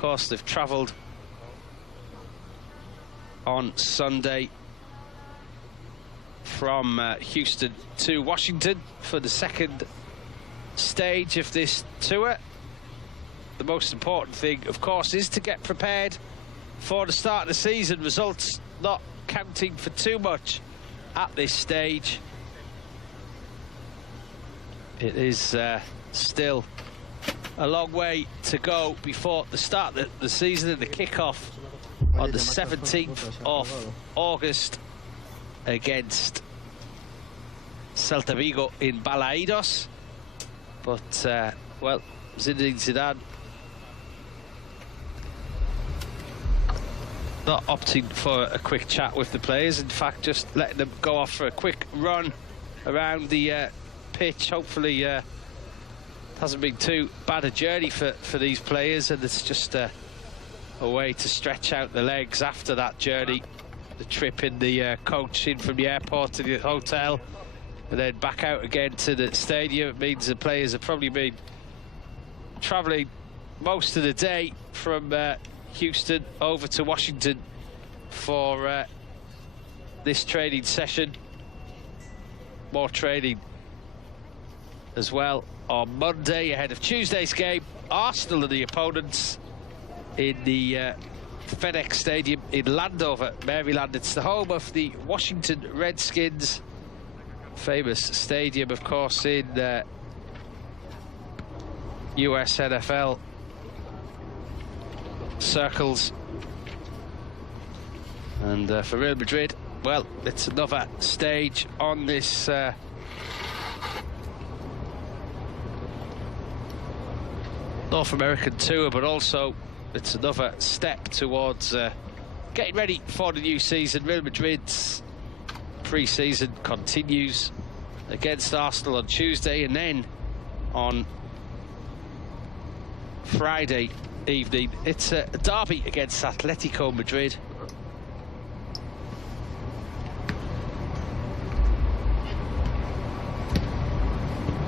course, they've travelled on Sunday from Houston to Washington for the second stage of this tour. The most important thing, of course, is to get prepared for the start of the season. Results not counting for too much at this stage. It is still a long way to go before the start of the season and the kick-off on the 17th of August against Celta Vigo in Balaidos. But, well, Zinedine Zidane not opting for a quick chat with the players. In fact, just letting them go off for a quick run around the pitch. Hopefully, hasn't been too bad a journey for these players, and it's just a way to stretch out the legs after that journey. The trip in the coach in from the airport to the hotel and then back out again to the stadium. It means the players have probably been travelling most of the day from Houston over to Washington for this training session. More training as well on Monday ahead of Tuesday's game. Arsenal are the opponents in the FedEx Stadium in Landover, Maryland. It's the home of the Washington Redskins. Famous stadium, of course, in US NFL circles. And for Real Madrid, well, it's another stage on this North American tour, but also it's another step towards getting ready for the new season. Real Madrid's pre-season continues against Arsenal on Tuesday, and then on Friday evening it's a derby against Atletico Madrid.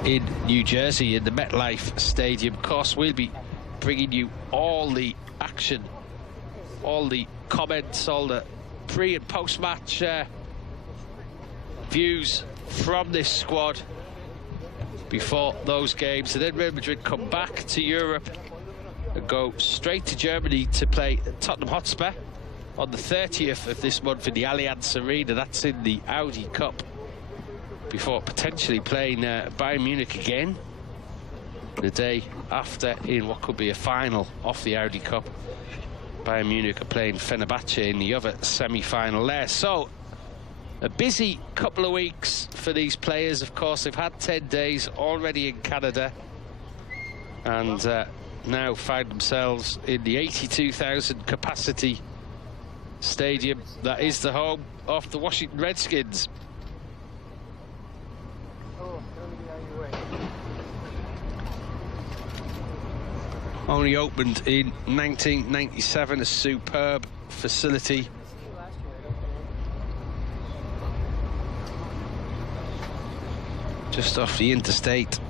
In New Jersey, in the MetLife Stadium. Of course, we'll be bringing you all the action, all the comments, all the pre- and post-match views from this squad before those games. And then Real Madrid come back to Europe and go straight to Germany to play Tottenham Hotspur on the 30th of this month in the Allianz Arena. That's in the Audi Cup, before potentially playing Bayern Munich again the day after in what could be a final of the Audi Cup. Bayern Munich are playing Fenerbahce in the other semi-final there. So a busy couple of weeks for these players. Of course, they've had 10 days already in Canada and now find themselves in the 82,000 capacity stadium that is the home of the Washington Redskins. Only opened in 1997, a superb facility. Just off the Interstate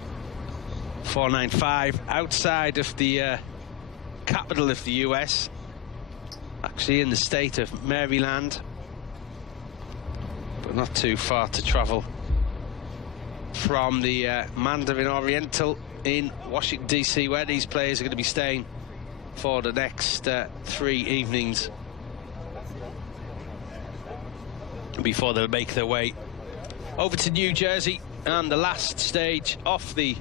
495, outside of the capital of the US, actually in the state of Maryland, but not too far to travel from the Mandarin Oriental in Washington DC, where these players are going to be staying for the next 3 evenings before they'll make their way over to New Jersey and the last stage of the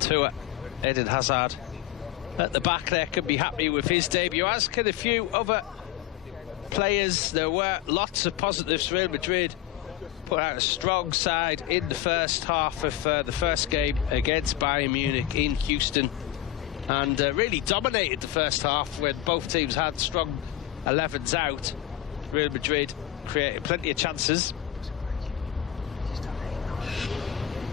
tour. Eden Hazard at the back there can be happy with his debut, as can a few other players. There were lots of positives. Real Madrid put out a strong side in the first half of the first game against Bayern Munich in Houston, and really dominated the first half when both teams had strong 11s out. Real Madrid created plenty of chances.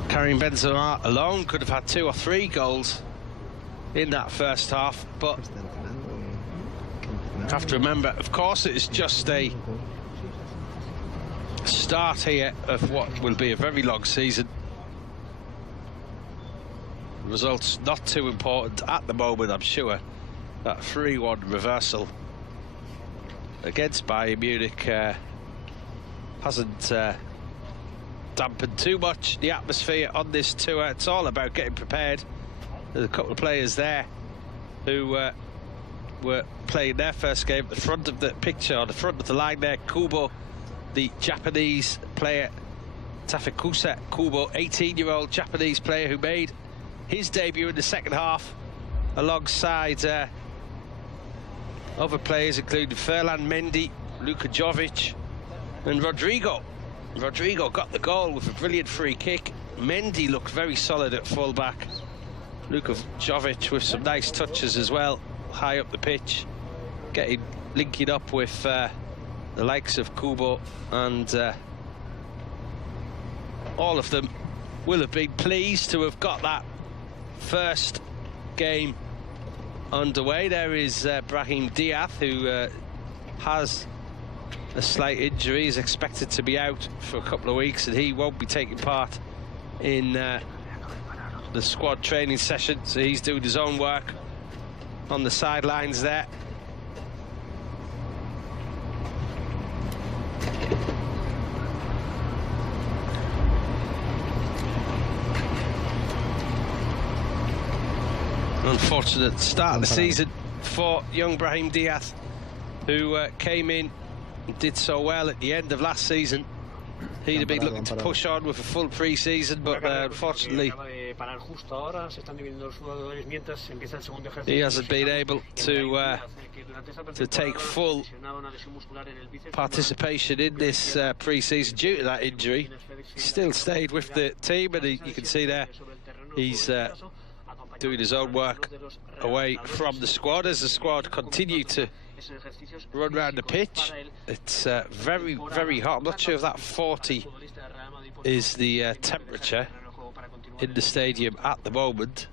Karim Benzema alone could have had 2 or 3 goals in that first half, but you have to remember, of course, it's just a start here of what will be a very long season. results not too important at the moment, I'm sure. That 3-1 reversal against Bayern Munich hasn't dampened too much the atmosphere on this tour. It's all about getting prepared. There's a couple of players there who were playing their first game at the front of the picture, on the front of the line there. Kubo, the Japanese player, Tafekusa Kubo, 18-year-old Japanese player who made his debut in the second half alongside other players including Ferland Mendy, Luka Jovic and Rodrigo. Rodrigo got the goal with a brilliant free kick. Mendy looked very solid at full-back. Luka Jovic with some nice touches as well, high up the pitch, linking up with the likes of Kubo, and all of them will have been pleased to have got that first game underway. There is Brahim Diaz, who has a slight injury. He's expected to be out for a couple of weeks, and he won't be taking part in the squad training session, so he's doing his own work on the sidelines there. Unfortunate start of the season for young Brahim Diaz, who came in and did so well at the end of last season. He'd have been looking to push on with a full pre-season, but unfortunately he hasn't been able to take full participation in this pre-season due to that injury. He still stayed with the team, and you can see there he's doing his own work away from the squad as the squad continue to run around the pitch. It's very, very hot. I'm not sure if that 40 is the temperature in the stadium at the moment.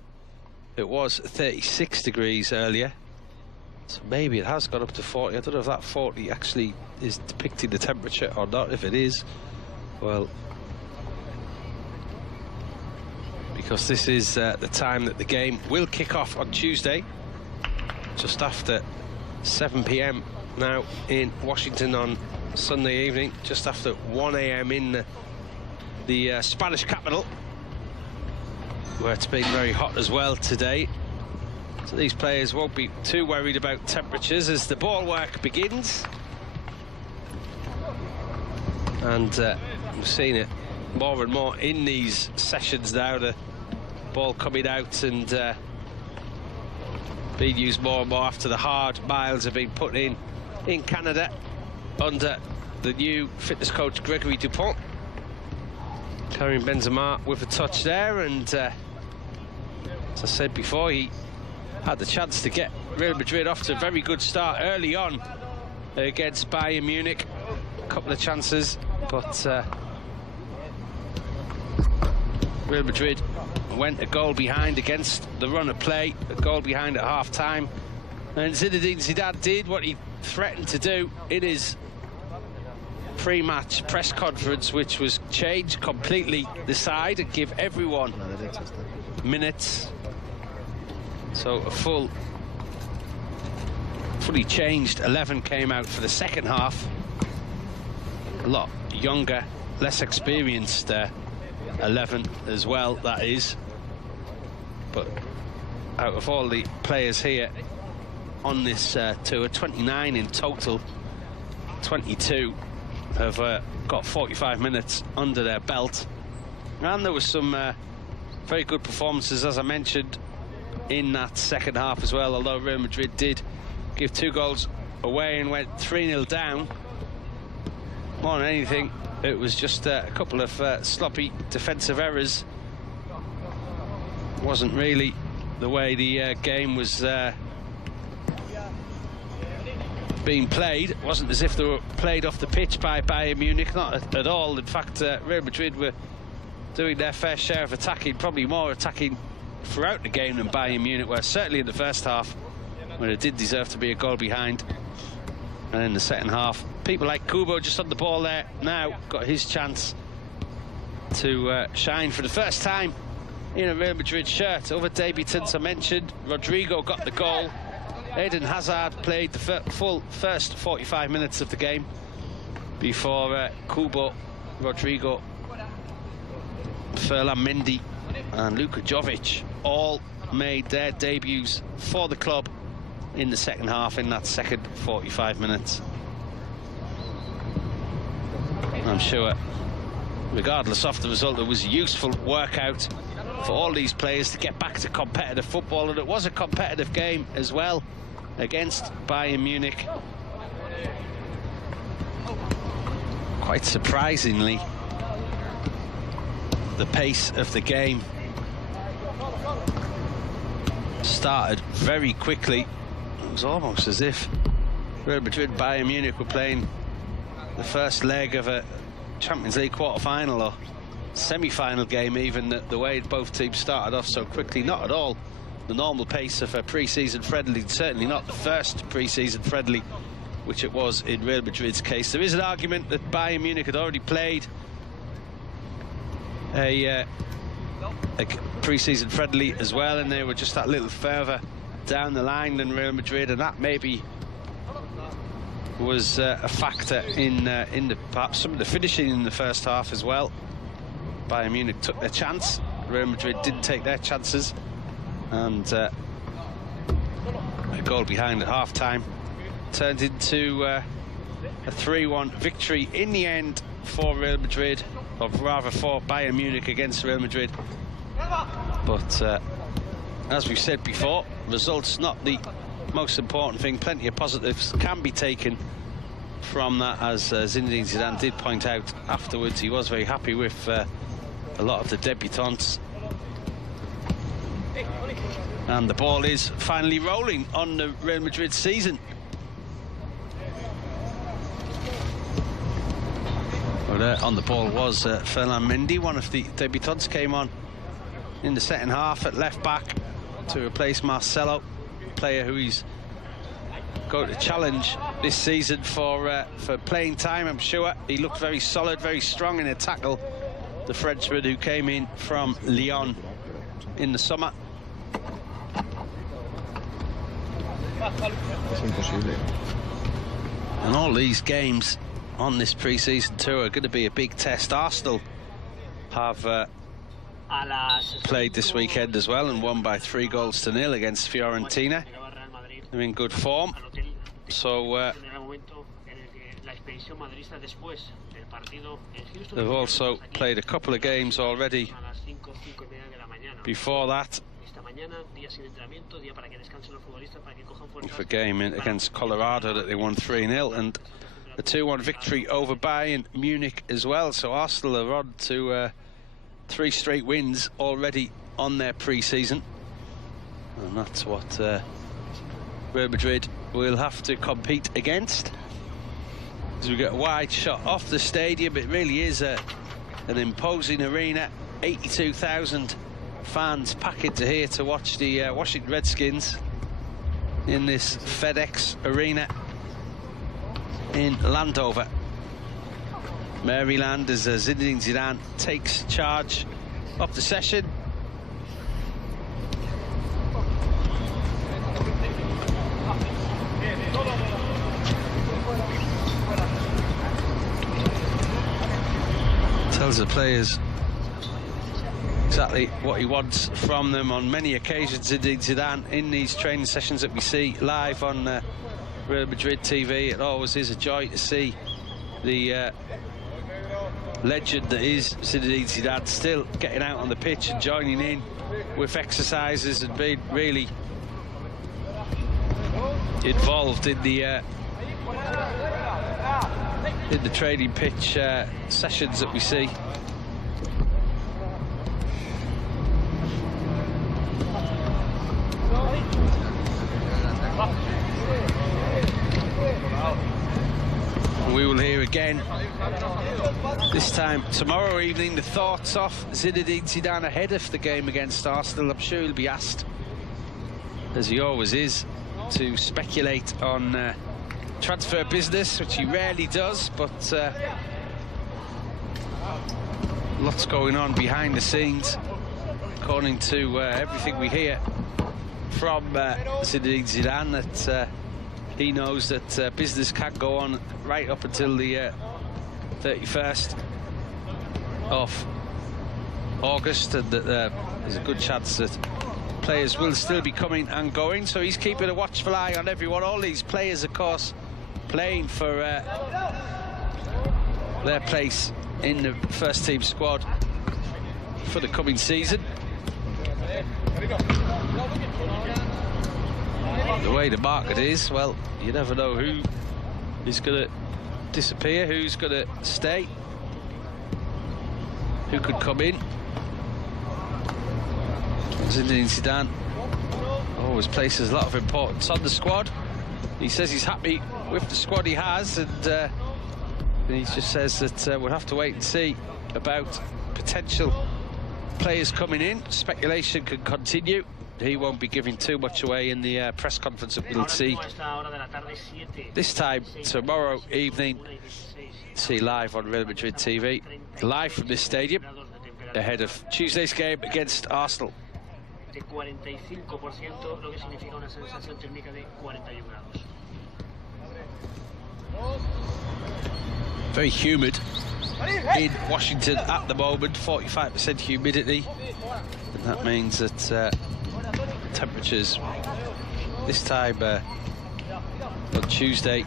It was 36 degrees earlier, so maybe it has gone up to 40. I don't know if that 40 actually is depicting the temperature or not. If it is, well, because this is the time that the game will kick off on Tuesday, just after 7 p.m. now in Washington on Sunday evening, just after 1 a.m. in the Spanish capital, where it's been very hot as well today. So these players won't be too worried about temperatures as the ball work begins. And we've seen it more and more in these sessions now, the ball coming out and being used more and more after the hard miles have been put in Canada under the new fitness coach Gregory Dupont. Karim Benzema with a touch there, and as I said before, he had the chance to get Real Madrid off to a very good start early on against Bayern Munich. A couple of chances, but Real Madrid went a goal behind against the run of play, a goal behind at half-time, and Zinedine Zidane did what he threatened to do in his pre-match press conference, which was change completely the side and give everyone minutes. So a fully changed 11 came out for the second half. A lot younger, less experienced 11 as well, that is. But out of all the players here on this tour, 29 in total, 22 have got 45 minutes under their belt. And there was some very good performances, as I mentioned, in that second half as well, although Real Madrid did give 2 goals away and went 3-0 down. More than anything, it was just a couple of sloppy defensive errors. Wasn't really the way the game was being played. It wasn't as if they were played off the pitch by Bayern Munich, not at all. In fact, Real Madrid were doing their fair share of attacking, probably more attacking throughout the game than Bayern Munich were, certainly in the first half, when it did deserve to be a goal behind. And in the second half, people like Kubo just on the ball there now got his chance to shine for the first time in a Real Madrid shirt. Other debutants I mentioned, Rodrigo got the goal. Eden Hazard played the full first 45 minutes of the game before Kubo, Rodrigo, Ferland Mendy and Luka Jovic all made their debuts for the club in the second half, in that second 45 minutes. I'm sure, regardless of the result, it was a useful workout for all these players to get back to competitive football, and it was a competitive game as well against Bayern Munich. Quite surprisingly, the pace of the game started very quickly. It was almost as if Real Madrid Bayern Munich were playing the first leg of a Champions League quarter-final or semi-final game, even the way both teams started off so quickly. Not at all the normal pace of a pre-season friendly, certainly not the first pre-season friendly, which it was in Real Madrid's case. There is an argument that Bayern Munich had already played a pre-season friendly as well, and they were just that little further down the line than Real Madrid, and that maybe was a factor in perhaps some of the finishing in the first half as well. Bayern Munich took their chance, Real Madrid didn't take their chances, and a goal behind at half-time turned into a 3-1 victory in the end for Real Madrid, or rather for Bayern Munich against Real Madrid. But as we've said before, results not the most important thing. Plenty of positives can be taken from that, as Zinedine Zidane did point out afterwards. He was very happy with a lot of the debutants. And the ball is finally rolling on the Real Madrid season. But on the ball was Ferland Mendy. One of the debutants came on in the second half at left back to replace Marcelo, player who he's going to challenge this season for playing time, I'm sure. He looked very solid, very strong in a tackle, the Frenchman who came in from Lyon in the summer. And all these games on this pre-season tour are going to be a big test. Arsenal have played this weekend as well and won by 3-0 against Fiorentina. They're in good form, so they've also played a couple of games already before that. For game against Colorado that they won 3-0, and a 2-1 victory over Bayern Munich as well. So Arsenal are on to 3 straight wins already on their pre-season, and that's what Real Madrid will have to compete against. As we get a wide shot off the stadium, it really is an imposing arena. 82,000 fans pack into here to watch the Washington Redskins in this FedEx Arena in Landover, Maryland, as Zinedine Zidane takes charge of the session. Tells the players exactly what he wants from them. On many occasions, Zinedine Zidane, in these training sessions that we see live on Real Madrid TV, it always is a joy to see the legend that is Zinedine Zidane still getting out on the pitch and joining in with exercises and being really involved in the training pitch sessions that we see. We will hear again, this time tomorrow evening, the thoughts of Zinedine Zidane ahead of the game against Arsenal. I'm sure he'll be asked, as he always is, to speculate on transfer business, which he rarely does, but lots going on behind the scenes according to everything we hear from Zinedine Zidane, that he knows that business can go on right up until the 31st of August, and that there's a good chance that players will still be coming and going. So he's keeping a watchful eye on everyone. All these players, of course, playing for their place in the first team squad for the coming season. The way the market is, well, you never know who is going to disappear, who's going to stay, who could come in. Zinedine Zidane always places a lot of importance on the squad. He says he's happy with the squad he has, and he just says that we'll have to wait and see about potential players coming in. Speculation can continue. He won't be giving too much away in the press conference that we'll see this time tomorrow evening. See live on Real Madrid TV, live from this stadium, ahead of Tuesday's game against Arsenal. Very humid in Washington at the moment, 45% humidity, and that means that temperatures this time on Tuesday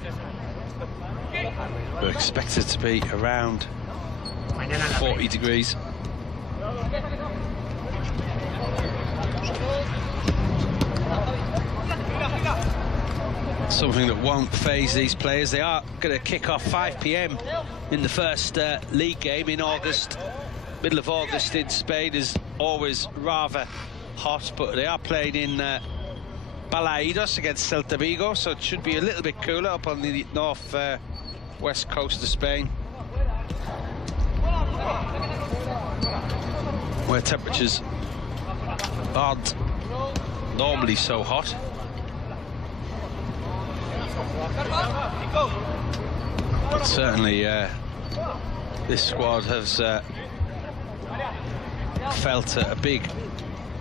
are expected to be around 40 degrees. Something that won't faze these players. They are going to kick off 5 p.m. in the first league game in August. Middle of August in Spain is always rather hot, but they are playing in Balaidos against Celta Vigo, so it should be a little bit cooler up on the north west coast of Spain, where temperatures aren't normally so hot. But certainly this squad has felt a big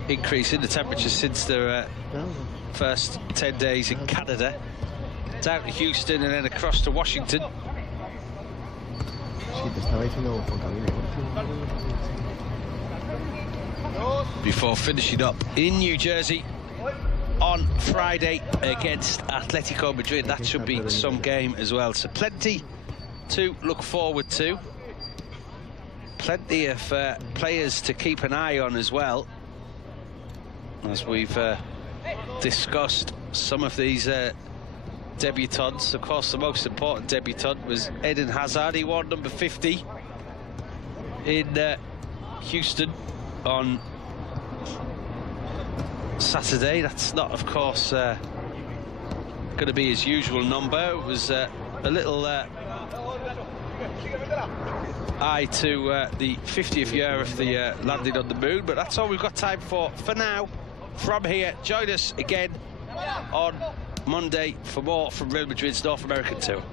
increase in the temperatures since their first 10 days in Canada, down to Houston and then across to Washington. Before finishing up in New Jersey on Friday against Atletico Madrid. That should be some game as well. So plenty to look forward to. Plenty of players to keep an eye on as well. As we've discussed some of these debutants. Of course, the most important debutant was Eden Hazard. He wore number 50 in Houston on Saturday. That's not, of course, going to be his usual number. It was a little eye to the 50th year of the landing on the moon, but that's all we've got time for now. From here, join us again on Monday for more from Real Madrid's North American tour.